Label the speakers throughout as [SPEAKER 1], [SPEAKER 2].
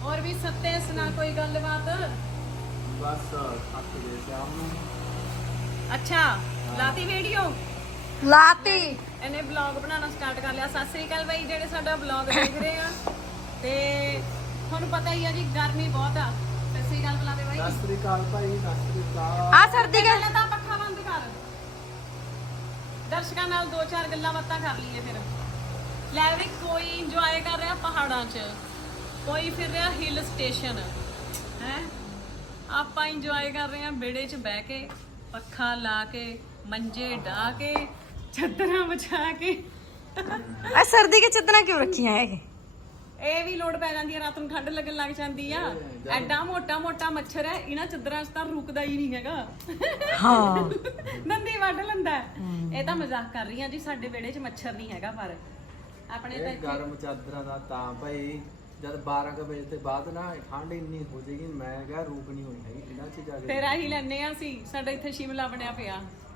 [SPEAKER 1] और भी सत्ते सुना कोई गलबात।
[SPEAKER 2] बस थक गए शाम ਨੂੰ।
[SPEAKER 1] अच्छा लाती वीडियो
[SPEAKER 3] ਲਾਤੀ
[SPEAKER 1] ਇਹਨੇ ਵਲੌਗ ਬਣਾਉਣਾ ਸਟਾਰਟ ਕਰ ਲਿਆ। ਸਤਿ ਸ੍ਰੀ ਅਕਾਲ ਬਾਈ ਜਿਹੜੇ ਸਾਡਾ ਵਲੌਗ ਦੇਖ ਰਹੇ ਆ ਤੇ ਤੁਹਾਨੂੰ ਪਤਾ ਹੀ ਆ ਜੀ ਗਰਮੀ ਬਹੁਤ ਆ। ਸਤਿ ਸ੍ਰੀ ਅਕਾਲ ਬੁਲਾਵੇ ਬਾਈ।
[SPEAKER 2] ਸਤਿ ਸ੍ਰੀ ਅਕਾਲ ਭਾਈ, ਸਤਿ ਸ੍ਰੀ ਅਕਾਲ।
[SPEAKER 3] ਆ ਸਰਦੀ ਗੱਲ
[SPEAKER 1] ਪਹਿਲਾਂ ਤਾਂ ਪੱਖਾ ਬੰਦ ਕਰ, ਦਰਸ਼ਕਾਂ ਨਾਲ ਦੋ ਚਾਰ ਗੱਲਾਂ ਬਾਤਾਂ ਕਰ ਲਈਏ ਫਿਰ। ਲੈ ਵੀ ਕੋਈ ਇੰਜੋਏ ਕਰ ਰਿਹਾ ਪਹਾੜਾਂ 'ਚ, ਕੋਈ ਫਿਰ ਰਿਹਾ ਹਿੱਲ ਸਟੇਸ਼ਨ ਹੈ। ਆਪਾਂ ਇੰਜੋਏ ਕਰ ਰਹੇ ਆ ਵਿਹੜੇ 'ਚ ਬਹਿ ਕੇ, ਪੱਖਾ ਲਾ ਕੇ, ਮੰਜੇ ਢਾ ਕੇ, ਚਾਦਰਾਂ ਵਿਛਾ ਕੇ।
[SPEAKER 3] ਆ ਸਰਦੀ ਕੇ ਚਾਦਰਾਂ ਕਿਉਂ ਰੱਖੀਆਂ
[SPEAKER 1] ਇਹ ਵੀ ਲੋੜ ਪੈ ਜਾਂਦੀ ਹੈ, ਰਾਤ ਨੂੰ ਠੰਡ ਲੱਗਣ ਲੱਗ ਜਾਂਦੀ ਆ। ਐਡਾ ਮੋਟਾ ਮੋਟਾ ਮੱਛਰ ਹੈ ਇਹਨਾਂ ਚਾਦਰਾਂ 'ਚ ਤਾਂ ਰੁਕਦਾ ਹੀ ਨਹੀਂ ਹੈਗਾ।
[SPEAKER 3] ਹਾਂ
[SPEAKER 1] ਦੰਦੀ ਵੱਢ ਲੈਂਦਾ ਹੈ। ਇਹ ਤਾਂ ਮਜ਼ਾਕ ਕਰ ਰਹੀ ਆ ਜੀ, ਸਾਡੇ ਵਿਹੜੇ 'ਚ ਮੱਛਰ ਨਹੀਂ ਹੈਗਾ, ਪਰ ਆਪਣੇ ਤਾਂ
[SPEAKER 2] ਇਹ ਗਰਮ ਚਾਦਰਾਂ ਦਾ ਤਾਂ ਭਾਈ ਜਦ 12 ਕੁ ਵਜੇ ਤੋਂ ਬਾਅਦ ਨਾ ਠੰਡ ਇੰਨੀ ਹੋ ਜਾਏਗੀ, ਮੈਂ ਕਿਹਾ ਰੂਪ ਨਹੀਂ ਹੋਣੀ ਹੈਗੀ ਇਹਨਾਂ 'ਚ ਜਾ ਕੇ।
[SPEAKER 1] ਫਿਰ ਆਹੀ ਲੈਣੇ ਆ ਅਸੀਂ, ਸਾਡਾ ਇੱਥੇ ਸ਼ਿਮਲਾ ਬਣਿਆ ਪਿਆ।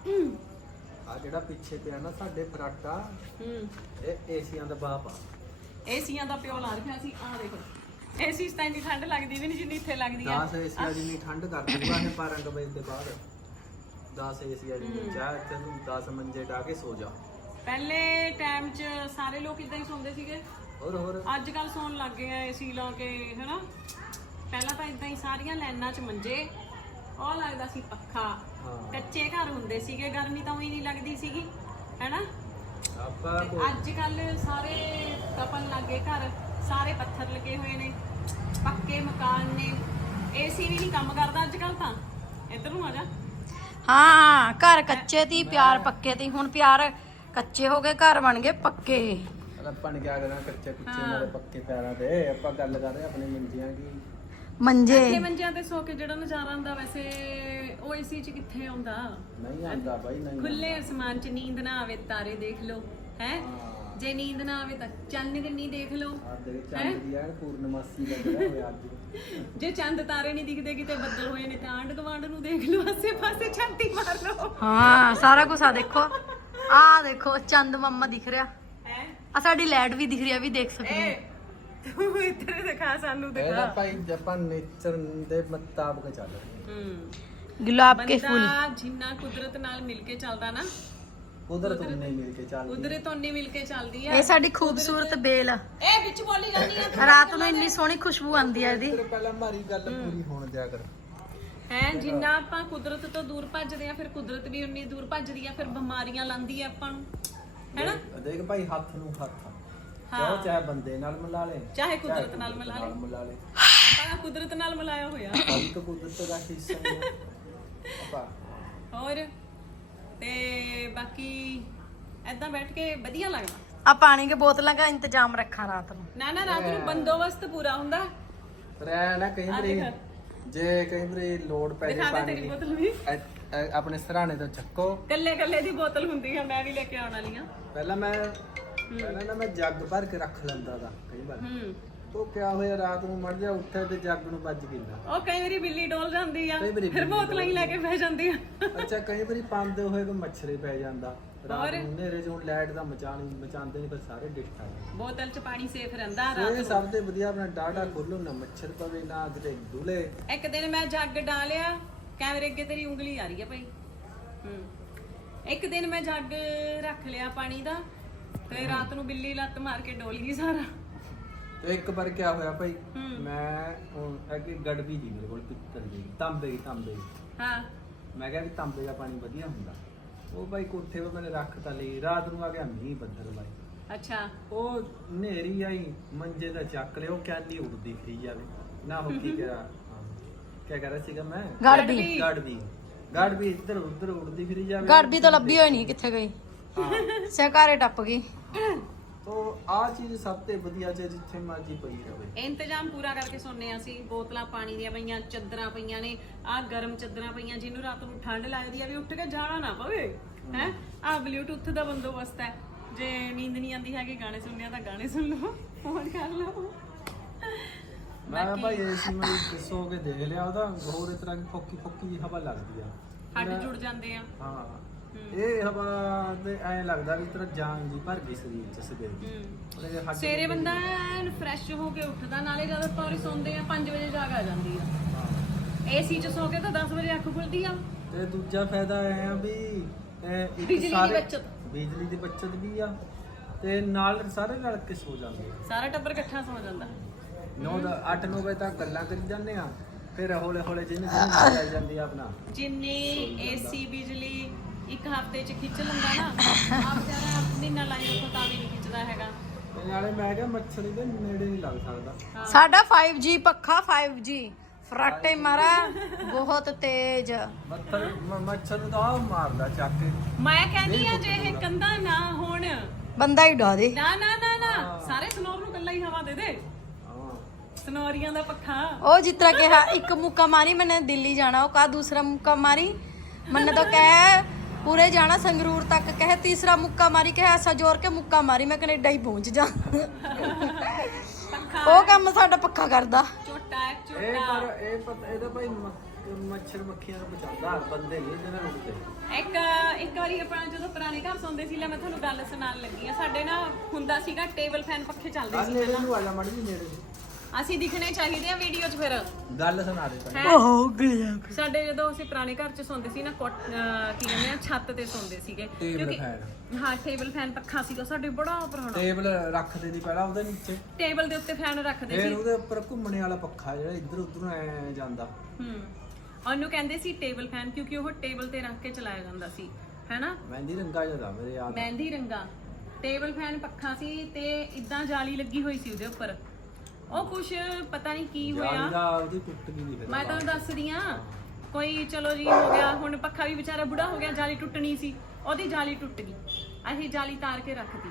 [SPEAKER 2] ਆ ਜਿਹੜਾ ਪਿੱਛੇ ਪਿਆ ਨਾ ਸਾਡੇ ਫਰਾਟਾ, ਇਹ ਏਸੀਆਂ ਦਾ ਬਾਪ ਆ।
[SPEAKER 1] ਏਸੀਆਂ ਦਾ ਪਿਓ ਲਾ ਰੱਖਿਆ ਸੀ। ਆਹ ਦੇਖੋ ਏਸੀ ਤਾਂ ਇੰਨੀ ਠੰਡ ਲੱਗਦੀ ਵੀ ਨਹੀਂ ਜਿੰਨੀ ਇੱਥੇ ਲੱਗਦੀ ਆ।
[SPEAKER 2] 10 ਏਸੀਆਂ ਜਿੰਨੀ ਠੰਡ ਕਰ ਦੂਗਾ ਇਹ 12 ਕੁ ਵਜੇ ਤੋਂ ਬਾਅਦ। 10 ਏਸੀਆਂ ਜਿੰਨੀ ਚਾਹ ਤੈਨੂੰ 10 ਮੰਜੇ ਢਾ ਕੇ ਸੋ ਜਾ।
[SPEAKER 1] ਪਹਿਲੇ ਟਾਈਮ 'ਚ ਸਾਰੇ ਲੋਕ ਇਦਾਂ ਹੀ ਸੌਂਦੇ ਸੀਗੇ,
[SPEAKER 2] ਹੋਰ
[SPEAKER 1] ਅੱਜ ਕੱਲ ਸੌਣ ਲੱਗ ਗਏ ਆ ਏਸੀ ਲਾ ਕੇ, ਹੈਨਾ। ਪਹਿਲਾਂ ਤਾਂ ਇਦਾਂ ਹੀ ਸਾਰੀਆਂ ਲਾਈਨਾਂ 'ਚ ਮੰਜੇ, ਉਹ ਲੱਗਦਾ ਸੀ ਪੱਖਾ। ਕੱਚੇ ਘਰ ਹੁੰਦੇ ਸੀਗੇ, ਗਰਮੀ ਤਾਂ ਉਹੀ ਨਹੀਂ ਲੱਗਦੀ ਸੀਗੀ, ਹੈਨਾ।
[SPEAKER 2] ਆਪਾਂ
[SPEAKER 1] ਅੱਜ ਕੱਲ ਸਾਰੇ ਤਪਣ ਲੱਗੇ ਘਰ, ਸਾਰੇ ਪੱਥਰ ਲੱਗੇ ਹੋਏ ਨੇ, ਪੱਕੇ ਮਕਾਨ ਨੇ, ਏਸੀ ਵੀ ਨਹੀਂ ਕੰਮ ਕਰਦਾ ਅੱਜ ਕੱਲ। ਤਾਂ ਇੱਧਰ ਨੂੰ ਆ ਜਾ।
[SPEAKER 3] ਹਾਂ ਘਰ ਕੱਚੇ ਤੀ ਪਿਆਰ ਪੱਕੇ ਤੀ, ਹੁਣ ਪਿਆਰ ਕੱਚੇ ਹੋ ਗਏ ਘਰ ਬਣ ਗਏ ਪੱਕੇ।
[SPEAKER 2] ਆਪਾਂ ਨੇ ਕਿਆ ਕਰਨਾ ਕੱਚੇ ਪਿੱਛੇ ਨਾਲੇ ਪੱਕੇ ਪੈਰਾਂ ਤੇ। ਆਪਾਂ ਗੱਲ ਕਰ ਰਹੇ ਆਪਣੇ ਮੰਜੀਆਂ ਕੀ
[SPEAKER 3] ਮੰਜੇ
[SPEAKER 1] ਇੱਥੇ ਮੰਜਿਆਂ ਤੇ ਸੋ ਕੇ ਜਿਹੜਾ ਨਜ਼ਾਰਾ ਆਉਂਦਾ, ਵੈਸੇ ਉਹ ਏਸੀ 'ਚ ਕਿੱਥੇ ਆਉਂਦਾ।
[SPEAKER 2] ਨਹੀਂ ਆਉਂਦਾ ਬਾਈ, ਨਹੀਂ
[SPEAKER 1] ਖੁੱਲੇ ਅਸਮਾਨ 'ਚ ਨੀਂਦ ਨਾ ਆਵੇ, ਤਾਰੇ ਦੇਖ ਲਓ ਹੈ। ਜੇ ਨੀਂਦ ਨਾ ਆਵੇ ਤਾਂ ਚੰਨ ਕਿੰਨੀ ਦੇਖ ਲਓ।
[SPEAKER 2] ਆ ਦੇ ਚੰਦ ਦੀ ਐਨ ਪੂਰਨਮਾਸੀ ਲੱਗਿਆ ਹੋਇਆ ਅੱਜ।
[SPEAKER 1] ਜੇ ਚੰਦ ਤਾਰੇ ਨਹੀਂ ਦਿਖਦੇ, ਕਿਤੇ ਬੱਦਲ ਹੋਏ ਨੇ, ਤਾਂ ਆਂਢ ਗੁਆਂਢ ਨੂੰ ਦੇਖ ਲਓ, ਆਸੇ ਪਾਸੇ ਛਾਤੀ ਮਾਰ ਲਓ।
[SPEAKER 3] ਹਾਂ ਸਾਰਾ ਕੁਝ ਆ ਦੇਖੋ, ਆ ਦੇਖੋ ਚੰਦ ਮੰਮਾ ਦਿਖ ਰਿਹਾ,
[SPEAKER 1] ਹੈ
[SPEAKER 3] ਆ ਸਾਡੀ ਲਾਈਟ ਵੀ ਦਿਖ ਰਹੀ ਆ, ਵੀ ਦੇਖ ਸਕਦੇ ਹੋ।
[SPEAKER 1] ਤੂੰ ਇੱਧਰ ਦਿਖਾ, ਸਾਨੂੰ
[SPEAKER 2] ਇਹਦਾ
[SPEAKER 1] ਦਿਖਾ।
[SPEAKER 2] ਭਾਈ ਜਪਾਨ ਨੇਚਰ ਦੇ ਮੁਤਾਬਕ ਚੱਲ ਰਿਹਾ।
[SPEAKER 3] ਗੁਲਾਬ ਕੇ ਫੁੱਲ
[SPEAKER 1] ਬੰਦਾ ਜਿੰਨਾ ਕੁਦਰਤ ਨਾਲ ਮਿਲ ਕੇ ਚੱਲਦਾ ਨਾ,
[SPEAKER 2] ਕੁਦਰਤ ਨੂੰ ਨਹੀਂ ਮਿਲ ਕੇ ਚੱਲਦੀ।
[SPEAKER 1] ਕੁਦਰਤ ਉਨੀ ਮਿਲ ਕੇ ਚੱਲਦੀ ਆ।
[SPEAKER 3] ਇਹ ਸਾਡੀ ਖੂਬਸੂਰਤ ਬੇਲ ਆ।
[SPEAKER 1] ਇਹ ਵਿੱਚ ਬੋਲੀ ਜਾਂਦੀ ਆ
[SPEAKER 3] ਰਾਤ ਨੂੰ ਇੰਨੀ ਸੋਹਣੀ ਖੁਸ਼ਬੂ ਆਉਂਦੀ ਆ ਇਹਦੀ।
[SPEAKER 2] ਤੇਰੇ ਪਹਿਲਾਂ ਮਾਰੀ ਗੱਲ ਪੂਰੀ ਹੋਣ ਦਿਆ ਕਰ।
[SPEAKER 1] ਹੈ। ਜਿੰਨਾ ਆਪਾਂ ਕੁਦਰਤ ਤੋਂ ਦੂਰ ਭੱਜਦੇ ਆ, ਫਿਰ ਕੁਦਰਤ ਵੀ ਉਨੀ ਦੂਰ ਭੱਜਦੀ ਆ, ਫਿਰ ਬਿਮਾਰੀਆਂ ਲਾਂਦੀ ਆ ਆਪਾਂ ਨੂੰ, ਹੈਨਾ।
[SPEAKER 2] ਦੇਖ ਭਾਈ ਹੱਥ ਨੂੰ ਹੱਥ, ਚਾਹੇ ਬੰਦੇ ਨਾਲ ਮਿਲਾ ਲੈ,
[SPEAKER 1] ਚਾਹੇ ਕੁਦਰਤ ਨਾਲ ਮਿਲਾ ਲੈ।
[SPEAKER 2] ਮਿਲਾ ਲੈ।
[SPEAKER 1] ਆਪਾਂ ਕੁਦਰਤ ਨਾਲ ਮਿਲਾਇਆ ਹੋਇਆ।
[SPEAKER 2] ਭਾਈ ਤਾਂ ਕੁਦਰਤ ਦਾ ਹਿੱਸਾ ਹੀ ਆ ਆਪਾਂ।
[SPEAKER 1] ਹੋਰ ਤੇ ਬਾਕੀ ਏਦਾਂ ਬੈਠ ਕੇ ਵਧੀਆ ਲੱਗਦਾ।
[SPEAKER 3] ਆ ਪਾਣੀ ਕੇ ਬੋਤਲਾਂ ਦਾ ਇੰਤਜ਼ਾਮ ਰੱਖਾ ਰਾਤ ਨੂੰ।
[SPEAKER 1] ਨਾ ਰਾਤ ਨੂੰ ਬੰਦੋਬਸਤ ਪੂਰਾ ਹੁੰਦਾ।
[SPEAKER 2] ਪਰ ਐ ਨਾ ਕਈ ਵਾਰੀ ਜੇ ਕਈ ਵਾਰੀ ਲੋੜ ਪੈ
[SPEAKER 1] ਦਿਖਾ
[SPEAKER 2] ਜਾਏ
[SPEAKER 1] ਦੇ
[SPEAKER 2] ਪਾਣੀ
[SPEAKER 1] ਤੇਰੀ
[SPEAKER 2] ਦੀ,
[SPEAKER 1] ਬੋਤਲ ਵੀ।
[SPEAKER 2] ਆਪਣੇ ਸਰਾਣੇ ਤੋਂ ਚੱਕੋ।
[SPEAKER 1] ਕੱਲੇ ਦੀ ਬੋਤਲ ਹੁੰਦੀ ਆ, ਮੈਂ ਵੀ ਲੈ ਕੇ ਆਉਣ ਵਾਲੀ ਆ।
[SPEAKER 2] ਪਹਿਲਾਂ ਨਾ ਮੈਂ ਜੱਗ ਭਰ ਕੇ ਰੱਖ ਲੈਂਦਾ ਦਾ ਕਈ ਵਾਰ। ਉਹ ਕਿਆ ਹੋਇਆ ਰਾਤ ਨੂੰ ਮੜ ਜਾ ਉੱਠੇ ਤੇ ਜੱਗ ਨੂੰ ਵੱਜ ਗਿਆ।
[SPEAKER 1] ਉਹ ਕਈ ਵਾਰੀ ਬਿੱਲੀ ਡੋਲ ਜਾਂਦੀ ਆ,
[SPEAKER 2] ਕਈ ਵਾਰੀ
[SPEAKER 1] ਫਿਰ ਬੋਤਲਾਂ ਹੀ ਲੈ ਕੇ ਬਹਿ ਜਾਂਦੀ ਆ।
[SPEAKER 2] ਅੱਛਾ ਕਈ ਵਾਰੀ ਪਾਉਂਦੇ ਹੋਏ ਕੋਈ ਮੱਛਰੇ ਪੈ ਜਾਂਦਾ ਰਾਤ ਨੂੰ ਹਨੇਰੇ ਚ। ਹੁਣ ਲਾਈਟ ਦਾ ਮਚਾਉਂਦੇ ਨਹੀਂ, ਫਿਰ ਸਾਰੇ ਡਿਸਟ ਆ ਜਾਂਦੇ।
[SPEAKER 1] ਬੋਤਲ 'ਚ ਪਾਣੀ ਸੇਫ ਰਹਿੰਦਾ ਰਾਤ
[SPEAKER 2] ਇਹ
[SPEAKER 1] ਨੂੰ।
[SPEAKER 2] ਸਭ ਤੋਂ ਵਧੀਆ ਆਪਣਾ ਡਾਟਾ ਖੋਲੋ, ਨਾ ਮੱਛਰ ਪਵੇ ਨਾ ਕਿਤੇ ਡੁਲੇ।
[SPEAKER 1] ਇੱਕ ਦਿਨ ਮੈਂ ਜੱਗ ਡਾਲਿਆ, ਕੈਮਰੇ ਅੱਗੇ ਤੇਰੀ ਉਂਗਲੀ ਆ ਰਹੀ ਹੈ ਭਾਈ। ਇੱਕ ਦਿਨ ਮੈਂ ਜੱਗ ਰੱਖ ਲਿਆ ਪਾਣੀ ਦਾ, ਤੇ ਰਾਤ ਨੂੰ ਬਿੱਲੀ ਲੱਤ ਮਾਰ ਕੇ ਡੋਲ ਗਈ ਸਾਰਾ।
[SPEAKER 2] ਤੇ ਇੱਕ ਵਾਰ ਕਿਆ ਹੋਇਆ ਭਾਈ, ਮੈਂ ਹੁਣ ਅੱਗੇ ਗੜਬੀ ਦੀ ਮੇਰੇ ਕੋਲ ਪਿੱਤਲ ਦੀ ਤਾਂਬੇ ਦੀ।
[SPEAKER 1] ਹਾਂ
[SPEAKER 2] ਮੈਂ ਕਿਹਾ ਵੀ ਤਾਂਬੇ ਦਾ ਪਾਣੀ ਵਧੀਆ ਹੁੰਦਾ। ਉਹ ਭਾਈ ਕੋਠੇ 'ਤੇ ਮੈंने ਰੱਖ ਤਾਂ ਲਈ। ਰਾਤ ਨੂੰ ਆ ਗਿਆ ਮੀਂਹ ਬੱਦਲ ਭਾਈ।
[SPEAKER 1] ਅੱਛਾ।
[SPEAKER 2] ਉਹ ਹਨੇਰੀ ਆਈ, ਮੰਜੇ ਦਾ ਚੱਕ ਲਿਆ, ਉਹ ਕੈਨੀ ਉੜਦੀ ਫਿਰੀ ਜਾਵੇ ਨਾ। ਹੋ ਕੀ ਕਰਾਂ, ਕਿਆ ਕਰ ਰਿਹਾ ਸੀਗਾ ਮੈਂ, ਗੜਬੀ ਇੱਧਰ ਉੱਧਰ ਉੜਦੀ ਫਿਰੀ ਜਾਵੇ।
[SPEAKER 3] ਗੜਬੀ ਤਾਂ ਲੱਭੀ ਹੋਈ ਨਹੀਂ ਕਿੱਥੇ ਗਈ, ਸਹਕਾਰੇ ਟੱਪ ਗਈ।
[SPEAKER 2] ਤੋ ਆ ਚੀਜ਼ ਸਭ ਤੋਂ ਵਧੀਆ ਜੇ ਜਿੱਥੇ ਮਰਜੀ ਪਈ ਰਵੇ।
[SPEAKER 1] ਇੰਤਜ਼ਾਮ ਪੂਰਾ ਕਰਕੇ ਸੌਂਦੇ ਆ ਅਸੀਂ। ਬੋਤਲਾਂ ਪਾਣੀ ਦੀਆਂ ਪਈਆਂ, ਚੱਦਰਾਂ ਪਈਆਂ ਨੇ, ਆ ਗਰਮ ਚੱਦਰਾਂ ਪਈਆਂ, ਜਿਹਨੂੰ ਰਾਤ ਨੂੰ ਠੰਡ ਲੱਗਦੀ ਆ ਵੀ ਉੱਠ ਕੇ ਜਾਣਾ ਨਾ ਪਵੇ, ਹੈ। ਆ ਬਲੂਟੁੱਥ ਦਾ ਬੰਦੋਬਸਤ ਹੈ, ਜੇ ਨੀਂਦ ਨਹੀਂ ਆਉਂਦੀ ਹੈਗੀ ਗਾਣੇ ਸੁਣਨੇ ਆ ਤਾਂ ਗਾਣੇ ਸੁਣ ਲਓ, ਫੋਨ ਕਰ ਲਓ।
[SPEAKER 2] ਮੈਂ ਭਾਈ ਏਸੀ ਵਿੱਚ ਸੋ ਕੇ ਦੇਖ ਲਿਆ, ਉਹਦਾ ਹੋਰ ਇਸ ਤਰ੍ਹਾਂ ਦੀ ਫੋਕੀ ਜਿਹੀ ਹਵਾ ਲੱਗਦੀ ਆ,
[SPEAKER 1] ਹੱਡ ਜੁੜ ਜਾਂਦੇ ਆ।
[SPEAKER 2] ਹਾਂ ਇਹ ਹਵਾ ਤੇ ਐ ਲੱਗਦਾ ਵੀ ਤੇਰਾ ਜਾਨ ਜੀ ਭਰ ਗਈ ਸਰੀਰ ਚ ਸਵੇਰ ਦੀ। ਉਹਦੇ ਹੱਡ
[SPEAKER 1] ਸਵੇਰੇ ਬੰਦਾ ਫਰੈਸ਼ ਹੋ ਕੇ ਉੱਠਦਾ, ਨਾਲੇ ਜਦੋਂ ਆਪਾਂ ਸੌਂਦੇ ਆ 5 ਵਜੇ ਜਾਗ ਆ ਜਾਂਦੀ ਆ। ਏਸੀ ਚ ਸੌ ਕੇ ਤਾਂ 10 ਵਜੇ ਅੱਖ ਖੁੱਲਦੀ ਆ।
[SPEAKER 2] ਤੇ ਦੂਜਾ ਫਾਇਦਾ ਇਹ ਆ ਵੀ ਇੱਕ
[SPEAKER 1] ਬਿਜਲੀ ਦੀ ਬੱਚਤ।
[SPEAKER 2] ਬਿਜਲੀ ਦੀ ਬੱਚਤ ਵੀ ਆ ਤੇ ਨਾਲ ਸਾਰੇ ਰਲ ਕੇ ਸੋ ਜਾਂਦੇ ਆ।
[SPEAKER 1] ਸਾਰਾ ਟੱਬਰ ਇਕੱਠਾ ਸੌ ਜਾਂਦਾ।
[SPEAKER 2] 8-9 ਵਜੇ ਤੱਕ ਗੱਲਾਂ ਕਰੀ ਜਾਂਦੇ ਆ, ਫਿਰ ਹੌਲੇ ਹੌਲੇ ਜਿਹਨੇ ਚੱਲ ਜਾਂਦੀ ਆ ਆਪਣਾ।
[SPEAKER 1] ਜਿੰਨੀ ਏਸੀ ਬਿਜਲੀ ਇੱਕ ਹਫ਼ਤੇ ਚ ਖਿੱਚ ਲੈਂਦਾ ਨਾ, ਆਪ ਵਿਚਾਰਾ ਮਹੀਨਾ ਲਾਈ ਰੱਖੋ ਤਾਂ ਵੀ ਨਹੀਂ ਖਿੱਚਦਾ ਹੈਗਾ।
[SPEAKER 2] ਤੇ ਨਾਲੇ ਮੈਂ ਕਿਹਾ ਮੱਛਰ ਦੇ ਨੇੜੇ ਨਹੀਂ ਲੱਗ ਸਕਦਾ।
[SPEAKER 3] ਸਾਡਾ 5G ਪੱਖਾ 5G ਫਰਾਟੇ ਮਾਰਾ ਬਹੁਤ ਤੇਜ਼।
[SPEAKER 2] ਮੱਛਰ ਨੂੰ ਤਾਂ ਆਹ ਮਾਰਦਾ ਚੱਕ ਕੇ।
[SPEAKER 1] ਮੈਂ ਕਹਿੰਦੀ ਆ ਜੇ ਇਹ ਕੰਧਾਂ ਨਾ ਹੋਣ,
[SPEAKER 3] ਬੰਦਾ ਹੀ ਡਾ ਦੇ।
[SPEAKER 1] ਨਾ ਨਾ ਨਾ ਨਾ ਸਾਰੇ ਸਨੋਰ ਨੂੰ ਕੱਲਾ ਹੀ ਹਵਾ ਦੇ ਦੇ।
[SPEAKER 2] ਹਾਂ
[SPEAKER 1] ਸਨੋਰੀਆਂ ਦਾ ਪੱਖਾ।
[SPEAKER 3] ਉਹ ਜਿਸ ਤਰ੍ਹਾਂ ਕਿਹਾ ਇੱਕ ਮੁੱਕਾ ਮਾਰੀ ਮੈਨੇ ਦਿੱਲੀ ਜਾਣਾ, ਉਹ ਕਹਾ ਦੂਸਰਾ ਮੁੱਕਾ ਮਾਰੀ मैंने तो कहे पूरे जाना संगरूर तक, कहे तीसरा मुक्का मारी, कहे ऐसा जोर के मुक्का मारी मैं कनेडा ही पहुंच जा। ਉਹ ਕੰਮ ਸਾਡਾ ਪੱਕਾ ਕਰਦਾ।
[SPEAKER 1] ਝੋਟਾ
[SPEAKER 2] ਇਹ
[SPEAKER 1] ਝੋਟਾ
[SPEAKER 2] ਪਰ ਇਹ ਪਤਾ ਇਹਦਾ ਭਾਈ ਮੱਛਰ ਮੱਖੀਆਂ ਨੂੰ ਬਚਾਉਂਦਾ, ਬੰਦੇ ਨਹੀਂ ਜਿਹਨਾਂ ਨੂੰ ਉੱਤੇ।
[SPEAKER 1] ਇੱਕ ਵਾਰੀ ਆਪਣਾ ਜਦੋਂ ਪੁਰਾਣੇ ਘਰ ਸੌਂਦੇ ਸੀ, ਲੈ ਮੈਂ ਤੁਹਾਨੂੰ ਗੱਲ ਸੁਣਾਉਣ ਲੱਗੀ ਆ। ਸਾਡੇ ਨਾ ਹੁੰਦਾ ਸੀਗਾ ਟੇਬਲ ਫੈਨ ਪੱਖੇ ਚੱਲਦੇ ਸੀ
[SPEAKER 2] ਨੇੜੇ ਨੂੰ ਆ ਜਾ ਮੜੀ ਨੇੜੇ।
[SPEAKER 1] ਅਸੀਂ ਦਿਖਣੇ ਚਾਹੀਦੇ ਆ ਵੀਡੀਓ 'ਚ। ਫਿਰ
[SPEAKER 2] ਗੱਲ ਸੁਣਾ ਦੇ ਭਾਈ।
[SPEAKER 3] ਓਹ
[SPEAKER 1] ਸਾਡੇ ਜਦੋਂ ਅਸੀਂ ਪੁਰਾਣੇ ਘਰ 'ਚ ਸੌਂਦੇ ਸੀ ਨਾ, ਕੀ ਕਹਿੰਦੇ ਆ, ਛੱਤ ਤੇ ਸੌਂਦੇ ਸੀਗੇ।
[SPEAKER 2] Table fan.
[SPEAKER 1] ਹਾਂ ਟੇਬਲ ਫੈਨ ਪੱਖਾ ਸੀਗਾ ਸਾਡੇ ਬੜਾ ਪੁਰਾਣਾ।
[SPEAKER 2] ਟੇਬਲ ਰੱਖਦੇ ਦੀ ਪਹਿਲਾਂ ਉਹਦੇ ਨੀਚੇ,
[SPEAKER 1] ਟੇਬਲ ਦੇ ਉੱਤੇ ਫੈਨ ਰੱਖਦੇ
[SPEAKER 2] ਫਿਰ
[SPEAKER 1] ਸੀ।
[SPEAKER 2] ਉਹਦੇ ਉੱਪਰ ਘੁੰਮਣੇ ਵਾਲਾ ਪੱਖਾ ਜਿਹੜਾ ਇੱਧਰ ਉੱਧਰ ਐ ਜਾਂਦਾ।
[SPEAKER 1] ਉਹਨੂੰ ਕਹਿੰਦੇ ਸੀ ਟੇਬਲ ਫੈਨ, ਕਿਉਂਕਿ ਉਹ ਟੇਬਲ ਤੇ ਰੱਖ ਕੇ ਚਲਾਇਆ ਜਾਂਦਾ ਸੀ, ਹੈਨਾ।
[SPEAKER 2] ਮਹਿੰਦੀ ਰੰਗਾ ਜਿਹਾ ਮੇਰੇ ਯਾਦ।
[SPEAKER 1] ਮਹਿੰਦੀ ਰੰਗਾ ਟੇਬਲ ਫੈਨ ਪੱਖਾ ਸੀ ਤੇ ਇਦਾਂ ਜਾਲੀ ਲੱਗੀ ਹੋਈ ਸੀ ਉਹਦੇ ਉੱਪਰ। ਉਹ ਕੁਛ ਪਤਾ ਨਹੀਂ ਕੀ ਹੋਇਆ,
[SPEAKER 2] ਦਾ ਉਹਦੀ ਟੁੱਟ ਗਈ ਨਹੀਂ।
[SPEAKER 1] ਮੈਂ ਤੁਹਾਨੂੰ ਦੱਸਦੀ ਆ। ਕੋਈ ਚਲੋ ਜੀ ਹੋ ਗਿਆ, ਹੁਣ ਪੱਖਾ ਵੀ ਵਿਚਾਰਾ ਬੁੜਾ ਹੋ ਗਿਆ, ਜਾਲੀ ਟੁੱਟਣੀ ਸੀ, ਉਹਦੀ ਜਾਲੀ ਟੁੱਟ ਗਈ। ਅਸੀਂ ਜਾਲੀ ਤਾਰ ਕੇ ਰੱਖਤੀ,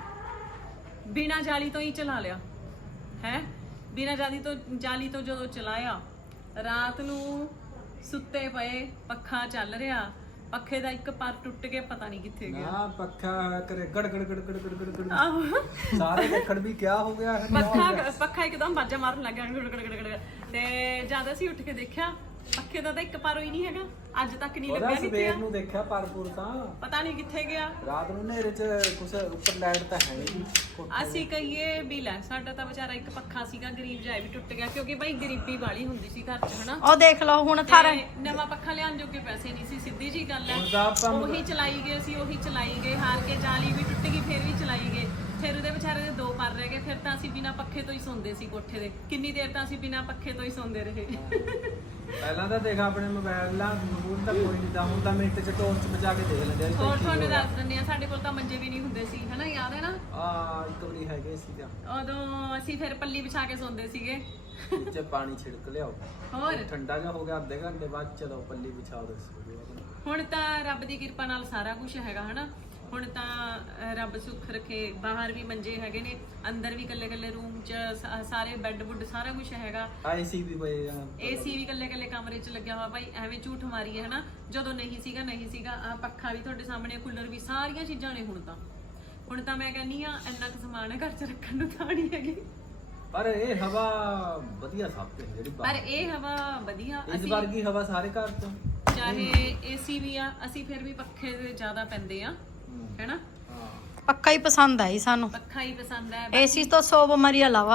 [SPEAKER 1] ਬਿਨਾ ਜਾਲੀ ਤੋਂ ਹੀ ਚਲਾ ਲਿਆ ਹੈ। ਬਿਨਾ ਜਾਲੀ ਤੋਂ ਜਦੋਂ ਚਲਾਇਆ, ਰਾਤ ਨੂੰ ਸੁੱਤੇ ਪਏ ਪੱਖਾ ਚੱਲ ਰਿਹਾ, ਪੱਖੇ ਦਾ ਇੱਕ ਪਰ ਟੁੱਟ ਕੇ ਪਤਾ ਨਹੀਂ ਕਿੱਥੇ ਗਿਆ।
[SPEAKER 2] ਨਾ ਪੱਖਾ ਕਰੇ ਗੜ ਗੜ ਗੜ ਗੜ ਗੜ ਗੜ ਗੜ।
[SPEAKER 1] ਆਹੋ
[SPEAKER 2] ਸਾਰੇ ਦੇਖਣ ਵੀ ਕਿਆ ਹੋ ਗਿਆ।
[SPEAKER 1] ਪੱਖਾ ਇੱਕਦਮ ਬਾਜਾ ਮਾਰਨ ਲੱਗ ਗਿਆ ਗੜ ਗੜ ਗੜ ਗੜ। ਤੇ ਜਦ ਅਸੀਂ ਉੱਠ ਕੇ ਦੇਖਿਆ, ਪੱਖੇ ਦਾ ਤਾਂ ਇੱਕ ਪਰ ਹੀ ਨਹੀਂ ਹੈਗਾ, ਅੱਜ ਤੱਕ ਨਹੀਂ ਲੱਗਿਆ ਕਿੱਥੇ
[SPEAKER 2] ਸਵੇਰ
[SPEAKER 1] ਆ।
[SPEAKER 2] ਨੂੰ ਦੇਖਿਆ ਪਰਪੂਰ ਤਾਂ
[SPEAKER 1] ਪਤਾ ਨਹੀਂ ਕਿੱਥੇ ਗਿਆ।
[SPEAKER 2] ਰਾਤ ਨੂੰ ਹਨੇਰੇ 'ਚ ਕੁਛ ਉੱਪਰ ਲਾਈਟ ਤਾਂ ਹੈ ਨਹੀਂ।
[SPEAKER 1] ਅਸੀਂ ਕਹੀਏ ਵੀ ਲੈ, ਸਾਡਾ ਤਾਂ ਵਿਚਾਰਾ ਇੱਕ ਪੱਖਾ ਸੀਗਾ ਗਰੀਬ ਜਿਹਾ, ਵੀ ਟੁੱਟ ਗਿਆ, ਕਿਉਂਕਿ ਭਾਈ ਗਰੀਬੀ ਵਾਲੀ ਹੁੰਦੀ ਸੀ ਘਰ 'ਚ, ਹਨਾ।
[SPEAKER 3] ਉਹ ਦੇਖ ਲਓ ਹੁਣ ਥਾਰ
[SPEAKER 1] ਤੇ ਨਵਾਂ ਪੱਖਾ ਲਿਆਉਣ ਜੋਗੇ ਪੈਸੇ ਨਹੀਂ ਸੀ, ਸਿੱਧੀ ਜੀ ਗੱਲ ਹੈ।
[SPEAKER 2] ਹੁਣ ਤਾਂ ਆਪਾਂ
[SPEAKER 1] ਉਹੀ ਚਲਾਈ ਗਏ ਅਸੀਂ, ਉਹੀ ਚਲਾਈ ਗਏ, ਹਾਰ ਕੇ ਜਾਲੀ ਵੀ ਟੁੱਟ ਗਈ, ਫਿਰ ਵੀ ਚਲਾਈ ਗਏ। ਫਿਰ ਉਹਦੇ ਵਿਚਾਰੇ ਦੇ 2 ਪਰ ਰਹਿ ਗਏ। ਫਿਰ ਤਾਂ ਅਸੀਂ ਬਿਨਾਂ ਪੱਖੇ ਤੋਂ ਹੀ ਸੌਂਦੇ ਸੀ ਕੋਠੇ ਦੇ। ਕਿੰਨੀ ਦੇਰ ਤਾਂ ਅਸੀਂ ਬਿਨਾਂ ਪੱਖੇ ਤੋਂ ਹੀ ਸੌਂਦੇ ਰਹੇ।
[SPEAKER 2] ਪਹਿਲਾਂ ਤਾਂ ਦੇਖ ਆਪਣੇ ਮੋਬਾਈਲ ਨਾਲ ਹੁਣ ਤਾਂ ਕੋਈ ਨਹੀਂ, ਤਾਂ ਹੁਣ ਤਾਂ ਮਿੰਟ 'ਚ ਟੋਰਚ ਬਚਾ ਕੇ ਦੇਖ ਲੈਂਦੇ।
[SPEAKER 1] ਹੋਰ ਤੁਹਾਨੂੰ ਦੱਸ ਦਿੰਦੇ ਆ, ਸਾਡੇ ਕੋਲ ਤਾਂ ਮੰਜੇ ਵੀ ਨਹੀਂ ਹੁੰਦੇ ਸੀ, ਹਨਾ, ਯਾਦ ਹੈ ਨਾ।
[SPEAKER 2] ਇੱਕ ਵਾਰੀ ਹੈਗੇ ਸੀਗਾ,
[SPEAKER 1] ਉਦੋਂ ਅਸੀਂ ਫਿਰ ਪੱਲੀ ਵਿਛਾ ਕੇ ਸੌਂਦੇ ਸੀਗੇ।
[SPEAKER 2] ਵਿੱਚ ਪਾਣੀ ਛਿੜਕ ਲਿਆਓ,
[SPEAKER 1] ਹੋਰ
[SPEAKER 2] ਠੰਡਾ ਜਿਹਾ ਹੋ ਗਿਆ, ਅੱਧੇ ਘੰਟੇ ਬਾਅਦ ਚਲੋ ਪੱਲੀ ਵਿਛਾਓ।
[SPEAKER 1] ਹੁਣ ਤਾਂ ਰੱਬ ਦੀ ਕਿਰਪਾ ਨਾਲ ਸਾਰਾ ਕੁਝ ਹੈਗਾ, ਹਨਾ। ਹੁਣ ਤਾਂ ਰੱਬ ਸੁੱਖ ਰੱਖੇ, ਬਾਹਰ ਵੀ ਮੰਜੇ ਹੈਗੇ ਨੇ, ਅੰਦਰ ਵੀ ਕੱਲੇ ਰੂਮ 'ਚ ਸਾਰੇ ਬੈੱਡ ਬੁੱਡ ਸਾਰਾ ਕੁਝ ਹੈਗਾ।
[SPEAKER 2] ਏਸੀ ਵੀ ਪਏ ਆ,
[SPEAKER 1] ਏਸੀ ਵੀ ਕੱਲੇ ਕਮਰੇ 'ਚ ਲੱਗਿਆ ਹੋਇਆ। ਭਾਈ ਐਵੇਂ ਝੂਠ ਮਾਰੀਏ, ਹਨਾ। ਜਦੋਂ ਨਹੀਂ ਸੀਗਾ ਆ ਪੱਖਾ ਵੀ ਤੁਹਾਡੇ ਸਾਹਮਣੇ, ਕੂਲਰ ਵੀ, ਸਾਰੀਆਂ ਚੀਜ਼ਾਂ ਨੇ। ਹੁਣ ਤਾਂ ਮੈਂ ਕਹਿੰਨੀ ਆ ਇੰਨਾ ਕੁ ਸਮਾਨ ਹੈ ਘਰ 'ਚ ਰੱਖਣ ਨੂੰ ਤਾਂ ਨਹੀਂ ਹੈਗੀ।
[SPEAKER 2] ਪਰ ਇਹ ਹਵਾ ਵਧੀਆ ਸਭ ਤੋਂ ਜਿਹੜੀ
[SPEAKER 1] ਪਰ ਇਹ ਹਵਾ ਵਧੀਆ,
[SPEAKER 2] ਇਸ ਵਰਗੀ ਹਵਾ ਸਾਰੇ ਘਰ 'ਚ
[SPEAKER 1] ਚਾਹੇ ਏਸੀ ਵੀ ਆ, ਅਸੀਂ ਫਿਰ ਵੀ ਪੱਖੇ ਦੇ ਜ਼ਿਆਦਾ ਪੈਂਦੇ ਆ, ਹੈਨਾ।
[SPEAKER 3] ਪੱਕਾ ਹੀ ਪਸੰਦ ਆਈ ਸਾਨੂੰ,
[SPEAKER 1] ਪੱਖਾ ਹੀ ਪਸੰਦ ਹੈ।
[SPEAKER 3] ਏਸੀ ਤੋਂ 100 ਬਿਮਾਰੀਆਂ ਇਲਾਵਾ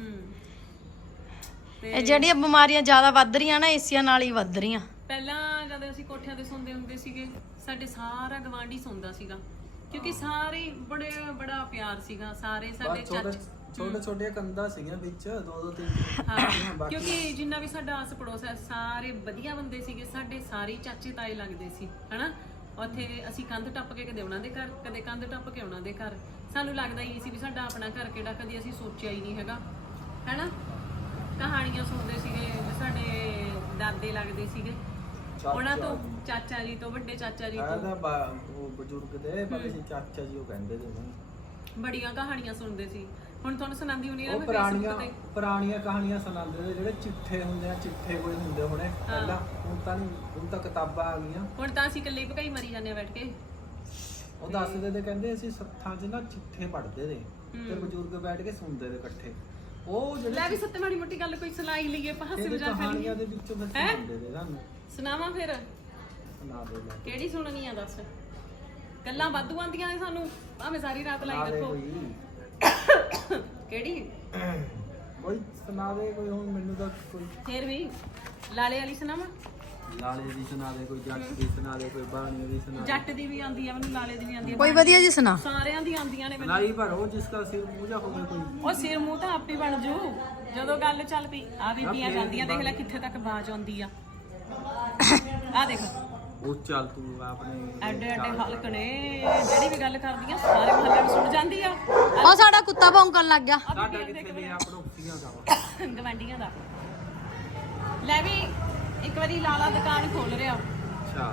[SPEAKER 1] ਤੇ
[SPEAKER 3] ਇਹ ਜਿਹੜੀਆਂ ਬਿਮਾਰੀਆਂ ਜ਼ਿਆਦਾ ਵੱਧ ਰਹੀਆਂ ਨਾ, ਏਸੀਆਂ ਨਾਲ ਹੀ ਵੱਧ ਰਹੀਆਂ।
[SPEAKER 1] ਪਹਿਲਾਂ ਜਦ ਅਸੀਂ ਕੋਠਿਆਂ ਤੇ ਸੌਂਦੇ ਹੁੰਦੇ ਸੀਗੇ, ਸਾਡੇ ਸਾਰਾ ਗਵਾਂਢੀ ਸੌਂਦਾ ਸੀਗਾ, ਕਿਉਂਕਿ ਸਾਰੇ ਬੜਾ ਪਿਆਰ ਸੀਗਾ। ਸਾਰੇ ਸਾਡੇ ਚਾਚੇ
[SPEAKER 2] ਛੋਟੇ ਕੰਧਾਂ ਸੀਗੀਆਂ ਵਿੱਚ, 2-3।
[SPEAKER 1] ਹਾਂ, ਕਿਉਂਕਿ ਜਿੰਨਾ ਵੀ ਸਾਡਾ ਆਸ ਪੜੋਸ ਹੈ, ਸਾਰੇ ਵਧੀਆ ਬੰਦੇ ਸੀਗੇ। ਸਾਡੇ ਸਾਰੇ ਚਾਚੇ ਤਾਏ ਲੱਗਦੇ ਸੀ, ਹਨਾ। ਉੱਥੇ ਅਸੀਂ ਕੰਧ ਟੱਪ ਕੇ ਕਦੇ ਉਹਨਾਂ ਦੇ ਘਰ, ਕਦੇ ਕੰਧ ਟੱਪ ਕੇ ਉਹਨਾਂ ਦੇ ਘਰ। ਸਾਨੂੰ ਲੱਗਦਾ ਹੀ ਸੀ ਵੀ ਸਾਡਾ ਆਪਣਾ ਘਰ ਕਿਹੜਾ, ਕਦੀ ਅਸੀਂ ਸੋਚਿਆ ਹੀ ਨਹੀਂ ਹੈਗਾ, ਹੈਨਾ। ਕਹਾਣੀਆਂ ਸੁਣਦੇ ਸੀਗੇ, ਸਾਡੇ ਦਾਦੇ ਲੱਗਦੇ ਸੀਗੇ, ਉਹਨਾਂ ਤੋਂ, ਚਾਚਾ ਜੀ ਤੋਂ, ਵੱਡੇ ਚਾਚਾ ਜੀ ਤੋਂ।
[SPEAKER 2] ਉਹ ਬਜ਼ੁਰਗ ਦੇ ਪਰ ਅਸੀਂ ਚਾਚਾ ਜੀ ਉਹ ਕਹਿੰਦੇ ਸੀ ਉਹਨਾਂ ਨੂੰ।
[SPEAKER 1] ਬੜੀਆਂ ਕਹਾਣੀਆਂ ਸੁਣਦੇ ਸੀ। ਹੁਣ ਤੁਹਾਨੂੰ ਸੁਣਾਉਂਦੀ ਹੁੰਦੀ ਨਾ,
[SPEAKER 2] ਪੁਰਾਣੀਆਂ ਕਹਾਣੀਆਂ ਸੁਣਾਉਂਦੇ ਨੇ, ਜਿਹੜੇ ਚਿੱਠੇ ਹੁੰਦੇ ਆ, ਚਿੱਠੇ ਕੋਈ ਹੁੰਦੇ ਹੁਣੇ ਪਹਿਲਾਂ। ਹੁਣ ਤਾਂ ਕਿਤਾਬਾਂ ਆ ਗਈਆਂ। ਹੁਣ
[SPEAKER 1] ਤਾਂ ਅਸੀਂ ਇਕੱਲੇ ਭਕਾਈ ਮਰੀ ਜਾਂਦੇ ਆ ਬੈਠ ਕੇ।
[SPEAKER 2] ਉਹ ਦੱਸਦੇ ਤੇ ਕਹਿੰਦੇ ਅਸੀਂ ਸੱਥਾਂ 'ਚ ਨਾ ਚਿੱਠੇ ਪੜ੍ਹਦੇ ਨੇ ਤੇ ਬਜ਼ੁਰਗ ਬੈਠ ਕੇ ਸੁਣਦੇ ਨੇ ਇਕੱਠੇ। ਉਹ ਜਿਹੜੇ
[SPEAKER 1] ਲੈ ਵੀ ਸੱਤੇ ਮਾੜੀ ਮੋਟੀ ਗੱਲ ਕੋਈ ਸੁਣਾਈ ਲਈਏ, ਹਾਸੇ ਮਜ਼ਾਕ ਕਰੀਏ।
[SPEAKER 2] ਕਹਾਣੀਆਂ ਦੇ ਵਿੱਚੋਂ ਸੁਣਦੇ ਨੇ ਸਾਨੂੰ।
[SPEAKER 1] ਸੁਣਾਵਾਂ ਫਿਰ?
[SPEAKER 2] ਸੁਣਾ ਦੇ ਲੈ।
[SPEAKER 1] ਕਿਹੜੀ ਸੁਣਨੀ ਆ ਦੱਸ। ਗੱਲਾਂ ਵਾਧੂ ਆਉਂਦੀਆਂ ਨੇ ਸਾਨੂੰ, ਭਾਵੇਂ ਸਾਰੀ ਰਾਤ
[SPEAKER 2] ਸੁਣਾ
[SPEAKER 1] ਲਾਈ
[SPEAKER 2] ਦੇ
[SPEAKER 1] ਰੱਖੋ।
[SPEAKER 2] ਕੋਈ
[SPEAKER 1] ਕਿਹੜੀ?
[SPEAKER 2] ਕੋਈ ਸੁਣਾ ਦੇ ਕੋਈ, ਹੁਣ ਮੈਨੂੰ ਤਾਂ ਕੋਈ
[SPEAKER 1] ਫੇਰ ਵੀ ਲਾਲੇ ਵਾਲੀ ਸੁਣਾਵਾਂ?
[SPEAKER 2] ਲਾਲੇ ਦੀ ਸੁਣਾ ਦੇ, ਕੋਈ ਜੱਟ ਦੀ ਸੁਣਾ ਦੇ, ਕੋਈ ਬਾਣੀਏ ਦੀ ਸੁਣਾ ਦੇ।
[SPEAKER 1] ਜੱਟ ਦੀ ਵੀ ਆਉਂਦੀ ਆ ਮੈਨੂੰ, ਲਾਲੇ ਦੀ ਵੀ ਆਉਂਦੀ ਆ,
[SPEAKER 3] ਕੋਈ ਵਧੀਆ ਜੀ ਸੁਣਾ।
[SPEAKER 1] ਸਾਰਿਆਂ ਦੀ ਆਉਂਦੀਆਂ ਨੇ ਮੈਨੂੰ।
[SPEAKER 2] ਨਹੀਂ ਪਰ ਉਹ ਜਿਸ ਦਾ ਸਿਰ ਮੂੰਹ ਜਾ ਹੋਵੇ ਕੋਈ।
[SPEAKER 1] ਉਹ ਸਿਰ ਮੂੰਹ ਤਾਂ ਆਪੇ ਬਣ ਜੂ ਜਦੋਂ ਗੱਲ ਚੱਲ ਪਈ। ਆ ਬੀਬੀਆਂ ਜਾਂਦੀਆਂ, ਦੇਖ ਲੈ ਕਿੱਥੇ ਤੱਕ ਆਵਾਜ਼ ਆਉਂਦੀ ਆ। ਆ ਦੇਖ
[SPEAKER 2] ਉਹ ਚੱਲ ਤੂੰ ਆਪਣੇ
[SPEAKER 1] ਐਡੇ ਐਡੇ ਹਲਕ ਨੇ, ਜਿਹੜੀ ਵੀ ਗੱਲ ਕਰਦੀਆਂ ਸਾਰੇ ਮਹੱਲੇ ਨੂੰ ਸੁਣ ਜਾਂਦੀ ਆ।
[SPEAKER 3] ਉਹ ਸਾਡਾ ਕੁੱਤਾ ਭੌਂਕਣ ਲੱਗ ਗਿਆ।
[SPEAKER 2] ਸਾਡਾ ਕਿੱਥੇ ਨੇ ਆਪਣੋਸੀਆਂ ਦਾ
[SPEAKER 1] ਗਵਾਂਢੀਆਂ ਦਾ। ਲੈ ਵੀ ਇੱਕ ਵਾਰੀ ਲਾਲਾ ਦੁਕਾਨ ਖੋਲ ਰਿਹਾ।
[SPEAKER 2] ਅੱਛਾ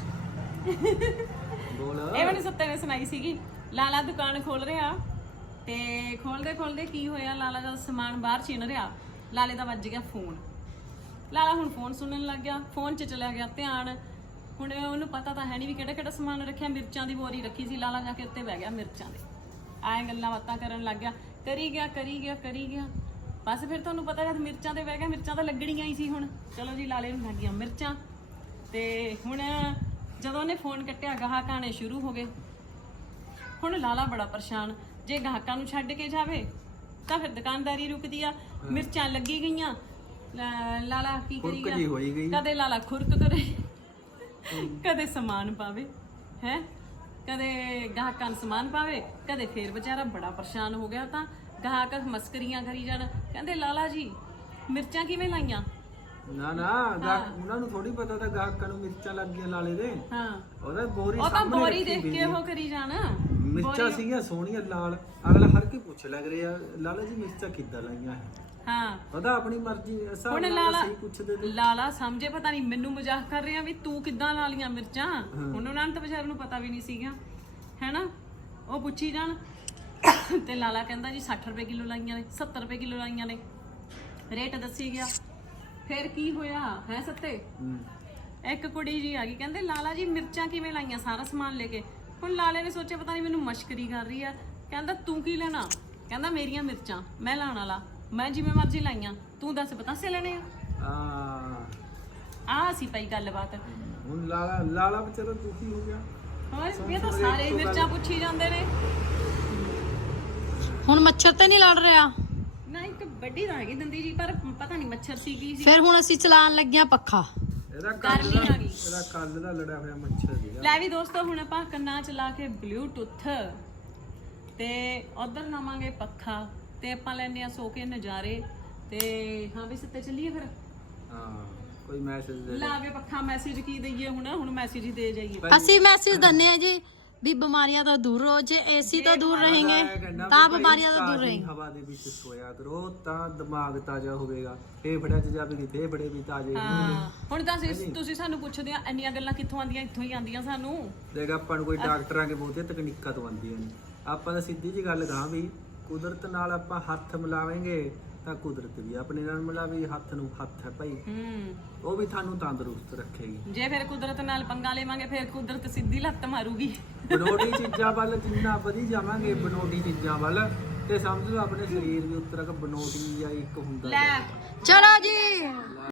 [SPEAKER 2] ਬੋਲ।
[SPEAKER 1] ਇਹ ਮੈਨੂੰ ਸੱਤੇ ਨੇ ਸੁਣਾਈ ਸੀਗੀ। ਲਾਲਾ ਦੁਕਾਨ ਖੋਲ ਰਿਹਾ ਤੇ ਖੋਲਦੇ ਖੋਲਦੇ ਕੀ ਹੋਇਆ, ਲਾਲਾ ਦਾ ਸਮਾਨ ਬਾਹਰ ਛਿਨ ਰਿਹਾ, ਲਾਲੇ ਦਾ ਵੱਜ ਗਿਆ ਫੋਨ। ਲਾਲਾ ਹੁਣ ਫੋਨ ਸੁਣਨ ਲੱਗ ਗਿਆ, ਫੋਨ 'ਚ ਚਲਿਆ ਗਿਆ ਧਿਆਨ। ਹੁਣ ਉਹਨੂੰ ਪਤਾ ਤਾਂ ਹੈ ਨਹੀਂ ਵੀ ਕਿਹੜਾ ਕਿਹੜਾ ਸਮਾਨ ਰੱਖਿਆ। ਮਿਰਚਾਂ ਦੀ ਬੋਰੀ ਰੱਖੀ ਸੀ, ਲਾਲਾ ਜਾ ਕੇ ਉੱਤੇ ਬਹਿ ਗਿਆ ਮਿਰਚਾਂ ਦੇ। ਐਂ ਗੱਲਾਂ ਬਾਤਾਂ ਕਰਨ ਲੱਗ ਗਿਆ, ਕਰੀ ਗਿਆ ਕਰੀ ਗਿਆ ਕਰੀ ਗਿਆ। ਬਸ ਫਿਰ ਤੁਹਾਨੂੰ ਪਤਾ ਜਦ ਮਿਰਚਾਂ ਤੇ ਬਹਿ ਗਿਆ, ਮਿਰਚਾਂ ਤਾਂ ਲੱਗਣੀਆਂ ਹੀ ਸੀ। ਹੁਣ ਚਲੋ ਜੀ ਲਾਲੇ ਨੂੰ ਲੱਗ ਗਈਆਂ ਮਿਰਚਾਂ। ਤੇ ਹੁਣ ਜਦੋਂ ਉਹਨੇ ਫੋਨ ਕੱਟਿਆ, ਗਾਹਕ ਆਣੇ ਸ਼ੁਰੂ ਹੋ ਗਏ। ਹੁਣ ਲਾਲਾ ਬੜਾ ਪਰੇਸ਼ਾਨ, ਜੇ ਗਾਹਕਾਂ ਨੂੰ ਛੱਡ ਕੇ ਜਾਵੇ ਤਾਂ ਫਿਰ ਦੁਕਾਨਦਾਰੀ ਰੁਕਦੀ ਆ। ਮਿਰਚਾਂ ਲੱਗੀ ਗਈਆਂ, ਲਾਲਾ ਕੀ ਕਰੀ
[SPEAKER 2] ਖੁਰਕ ਜੀ ਹੋਈ ਗਈ।
[SPEAKER 1] ਕਦੇ ਲਾਲਾ ਖੁਰਕ ਕਰੇ, ਕਦੇ ਸਮਾਨ ਪਾਵੇ ਹੈ, ਕਦੇ ਗਾਹਕਾਂ ਨੂੰ ਸਮਾਨ ਪਾਵੇ, ਕਦੇ ਫੇਰ ਵਿਚਾਰਾ ਬੜਾ ਪਰੇਸ਼ਾਨ ਹੋ ਗਿਆ। ਤਾਂ ਗਾਹਕ ਮਸਕਰੀਆਂ ਕਰੀ ਜਾਣ, ਕਹਿੰਦੇ ਲਾਲਾ ਜੀ ਮਿਰਚਾਂ ਕਿਵੇਂ ਲਾਈਆਂ?
[SPEAKER 2] ਨਾ ਉਹਨਾਂ ਨੂੰ ਥੋੜੀ ਪਤਾ ਤਾਂ ਗਾਹਕਾਂ ਨੂੰ ਮਿਰਚਾਂ ਲੱਗ ਗਈਆਂ ਲਾਲੇ ਦੇ।
[SPEAKER 1] ਹਾਂ
[SPEAKER 2] ਉਹਦਾ ਬੋਰੀ
[SPEAKER 1] ਉਹ ਤਾਂ
[SPEAKER 2] ਸਾਹਮਣੇ
[SPEAKER 1] ਬੋਰੀ
[SPEAKER 2] ਰੱਖੀ
[SPEAKER 1] ਦੇਖ
[SPEAKER 2] ਵੀ
[SPEAKER 1] ਕੇ ਉਹ ਕਰੀ ਜਾਣ।
[SPEAKER 2] ਮਿਰਚਾਂ ਸੀਗੀਆਂ ਸੋਹਣੀਆਂ ਲਾਲ। ਅਗਲਾ ਹਰ ਕੀ ਪੁੱਛ ਲੱਗ ਰਿਹਾ, ਲਾਲਾ ਜੀ ਮਿਰਚਾਂ ਕਿੱਦਾਂ ਲਾਈਆਂ ਹੈ?
[SPEAKER 1] ਹਾਂ
[SPEAKER 2] ਉਹਦਾ ਆਪਣੀ ਮਰਜ਼ੀ ਹਿਸਾਬ
[SPEAKER 1] ਹੁਣ
[SPEAKER 2] ਨਾਲ
[SPEAKER 1] ਲਾਲਾ
[SPEAKER 2] ਸਹੀ ਪੁੱਛਦੇ ਤੇ।
[SPEAKER 1] ਲਾਲਾ ਸਮਝੇ ਪਤਾ ਨਹੀਂ ਮੈਨੂੰ ਮਜ਼ਾਕ ਕਰ ਰਿਹਾ ਵੀ ਤੂੰ ਕਿੱਦਾਂ ਲਾ ਲੀਆਂ ਮਿਰਚਾਂ। ਹੁਣ ਉਹਨਾਂ ਨੂੰ ਤਾਂ ਵਿਚਾਰ ਨੂੰ ਪਤਾ ਵੀ ਨਹੀਂ ਸੀਗਾ, ਹੈਨਾ। ਉਹ ਪੁੱਛੀ ਜਾਣ ਤੇ ਲਾਲਾ ਕਹਿੰਦਾ ਜੀ 60 ਰੁਪਏ ਕਿਲੋ ਲਾਈਆਂ ਨੇ, 70 ਰੁਪਏ ਕਿਲੋ ਲਾਈਆਂ ਨੇ, ਰੇਟ ਦੱਸੀ ਗਿਆ। ਫਿਰ ਕੀ ਹੋਇਆ ਹੈ ਸੱਤੇ, ਇੱਕ ਕੁੜੀ ਜੀ ਆ ਗਈ, ਕਹਿੰਦੇ ਲਾਲਾ ਜੀ ਮਿਰਚਾਂ ਕਿਵੇਂ ਲਾਈਆਂ, ਸਾਰਾ ਸਮਾਨ ਲੈ ਕੇ। ਹੁਣ ਲਾਲੇ ਨੇ ਸੋਚਿਆ ਪਤਾ ਨਹੀਂ ਮੈਨੂੰ ਮਸ਼ਕਰੀ ਕਰ ਰਹੀ ਆ। ਕਹਿੰਦਾ ਤੂੰ ਕੀ ਲੈਣਾ? ਕਹਿੰਦਾ ਮੇਰੀਆਂ ਮਿਰਚਾਂ ਮੈਂ ਲਾਣ ਵਾਲਾ, ਮੈਂ ਜਿਵੇਂ ਮਰਜ਼ੀ ਲਾਈਆਂ, ਤੂੰ ਦੱਸ ਪਤਾਸੇ ਲੈਣੇ ਆ। ਆ ਸੀ ਪਈ ਗੱਲਬਾਤ।
[SPEAKER 2] ਹੁਣ ਲਾਲਾ ਵਿਚਾਰਾ ਦੁਖੀ ਹੋ ਗਿਆ।
[SPEAKER 1] ਹੋਰ ਇਹ ਤਾਂ ਸਾਰੇ ਮਿਰਚਾਂ ਪੁੱਛੀ ਜਾਂਦੇ ਨੇ।
[SPEAKER 3] ਹੁਣ ਮੱਛਰ ਤੇ ਨਹੀਂ ਲੜ ਰਿਹਾ
[SPEAKER 1] ਨਾ ਇੱਕ ਵੱਡੀ ਤਾਂ ਹੈਗੀ ਦੰਦੀ ਜੀ, ਪਰ ਪਤਾ ਨਹੀਂ ਮੱਛਰ ਸੀ ਕੀ ਸੀ।
[SPEAKER 3] ਫਿਰ ਹੁਣ ਅਸੀਂ ਚਲਾਉਣ ਲੱਗਿਆ ਪੱਖਾ।
[SPEAKER 2] ਇਹਦਾ
[SPEAKER 1] ਗਰਮੀ ਆ ਗਈ।
[SPEAKER 2] ਇਹਦਾ ਕੱਲ ਦਾ ਲੜਿਆ ਹੋਇਆ ਮੱਛਰ ਸੀਗਾ।
[SPEAKER 1] ਲੈ ਵੀ ਦੋਸਤੋ ਹੁਣ ਆਪਾਂ ਕੰਨਾਂ ਚ ਲਾ ਕੇ ਬਲੂਟੁੱਥ ਤੇ ਉਧਰ ਲਾਵਾਂਗੇ ਪੱਖਾ ਤੇ ਆਪਾਂ ਲੈਣੇ ਆ ਸੋ ਕੇ ਨਜ਼ਾਰੇ। ਤੇ ਹਾਂ ਵੀ ਸੱਤੇ ਚੱਲੀਏ ਫਿਰ।
[SPEAKER 2] ਹਾਂ ਕੋਈ ਮੈਸੇਜ ਦੇ
[SPEAKER 1] ਲਾ ਕੇ ਪੱਖਾ, ਮੈਸੇਜ ਕੀ ਦਈਏ ਹੁਣ ਮੈਸੇਜ ਹੀ ਦੇ ਜਾਈਏ।
[SPEAKER 3] ਅਸੀਂ ਮੈਸੇਜ ਦਿੰਨੇ ਆ ਜੀ ਵੀ ਬਿਮਾਰੀਆਂ ਤੋਂ ਦੂਰ ਰਹੋ, ਜੇ ਏਸੀ ਤੋਂ ਦੂਰ रहेंगे ਤਾਂ ਬਿਮਾਰੀਆਂ ਤੋਂ ਦੂਰ रहेंगे।
[SPEAKER 2] ਹਵਾ ਦੇ ਵਿੱਚ ਸੋਇਆ ਕਰੋ ਤਾਂ ਦਿਮਾਗ ਤਾਜ਼ਾ ਹੋਵੇਗਾ, ਫੇਫੜਿਆਂ 'ਚ ਜਾਵੇਗੀ, ਫੇਫੜੇ ਵੀ ਤਾਜ਼ੇ ਹੋਣਗੇ।
[SPEAKER 1] ਹਾਂ ਹੁਣ ਤਾਂ ਤੁਸੀਂ ਸਾਨੂੰ ਪੁੱਛਦੇ ਆ ਇੰਨੀਆਂ ਗੱਲਾਂ ਕਿੱਥੋਂ ਆਉਂਦੀਆਂ? ਇੱਥੋਂ ਹੀ ਆਉਂਦੀਆਂ ਸਾਨੂੰ।
[SPEAKER 2] ਦੇਖ ਆਪਾਂ ਨੂੰ ਕੋਈ ਡਾਕਟਰਾਂ ਕੇ ਬਹੁਤੀਆਂ ਤਕਨੀਕਾਂ ਤੋਂ ਆਉਂਦੀਆਂ ਨੇ। ਆਪਾਂ ਤਾਂ ਸਿੱਧੀ ਜੀ ਗੱਲ ਕਹਾਂ ਵੀ ਕੁਦਰਤ ਨਾਲ ਆਪਾਂ ਹੱਥ ਮਿਲਾਵਾਂਗੇ ਤਾਂ ਕੁਦਰਤ ਵੀ ਆਪਣੇ ਨਾਲ ਮਿਲਾਵੇ। ਹੱਥ ਨੂੰ ਹੱਥ ਹੈ ਭਾਈ, ਉਹ ਵੀ ਤੁਹਾਨੂੰ ਤੰਦਰੁਸਤ ਰੱਖੇਗੀ।
[SPEAKER 1] ਜੇ ਫਿਰ ਕੁਦਰਤ ਨਾਲ ਪੰਗਾ ਲੇਵਾਂਗੇ ਫਿਰ ਕੁਦਰਤ ਸਿੱਧੀ ਲੱਤ ਮਾਰੂਗੀ।
[SPEAKER 2] ਬਨੋਟੀ ਚੀਜ਼ਾਂ ਵੱਲ ਜਿੰਨਾ ਵਧੀ ਜਾਵਾਂਗੇ, ਬਨੋਟੀ ਚੀਜ਼ਾਂ ਵੱਲ, ਤੇ ਸਮਝ ਲਓ ਆਪਣੇ ਸਰੀਰ ਦੇ ਉੱਤਰ ਇੱਕ ਬਨੋਟੀ ਜਾਂ ਇੱਕ ਹੁੰਦਾ।
[SPEAKER 1] ਲੈ
[SPEAKER 3] ਚਲੋ ਜੀ।